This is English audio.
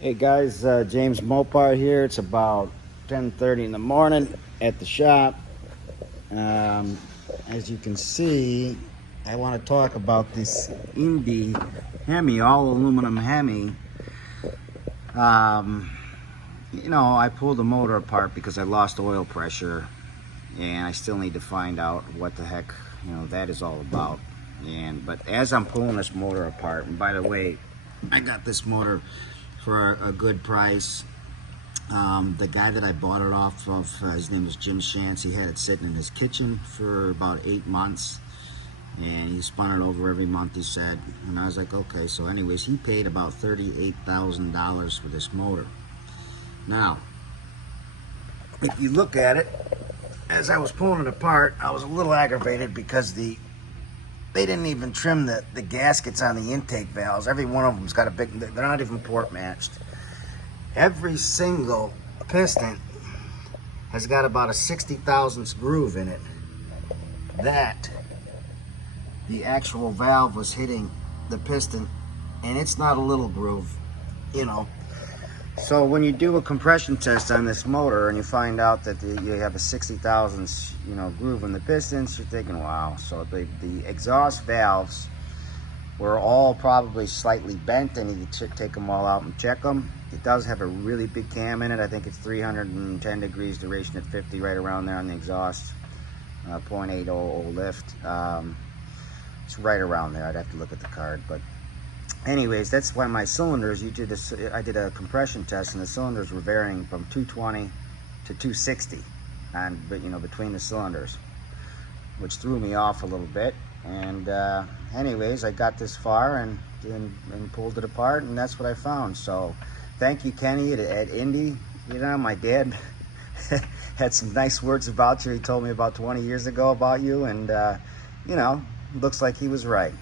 Hey guys, James Mopar here. It's about 10:30 in the morning at the shop. Um, as you can see, I want to talk about this Indy Hemi, all aluminum Hemi. Um, I pulled the motor apart because I lost oil pressure, and I still need to find out what the heck that is all about. But as I'm pulling this motor apart, and by the way, I got this motor for a good price. The guy that I bought it off of, his name was Jim Shantz. He had it sitting in his kitchen for about 8 months, and he spun it over every month, he said. And I was like, okay. So anyways, he paid about $38,000 for this motor. Now, if you look at it, as I was pulling it apart, I was a little aggravated because they didn't even trim the gaskets on the intake valves. Every one of them's got a big, they're not even port matched. Every single piston has got about a 60 thousandths groove in it. That the actual valve was hitting the piston, and it's not a little groove, So when you do a compression test on this motor and you find out that you have a 60 thousandths, groove in the pistons, you're thinking, wow. So the exhaust valves were all probably slightly bent. I need to take them all out and check them. It does have a really big cam in it. I think it's 310 degrees duration at 50, right around there on the exhaust. 0.800 lift. It's right around there. I'd have to look at the card, but anyways, that's why my cylinders, I did a compression test, and the cylinders were varying from 220 to 260, between the cylinders, which threw me off a little bit. And anyways, I got this far and pulled it apart, and that's what I found. So thank you, Kenny, at Indy. My dad had some nice words about you. He told me about 20 years ago about you, and looks like he was right.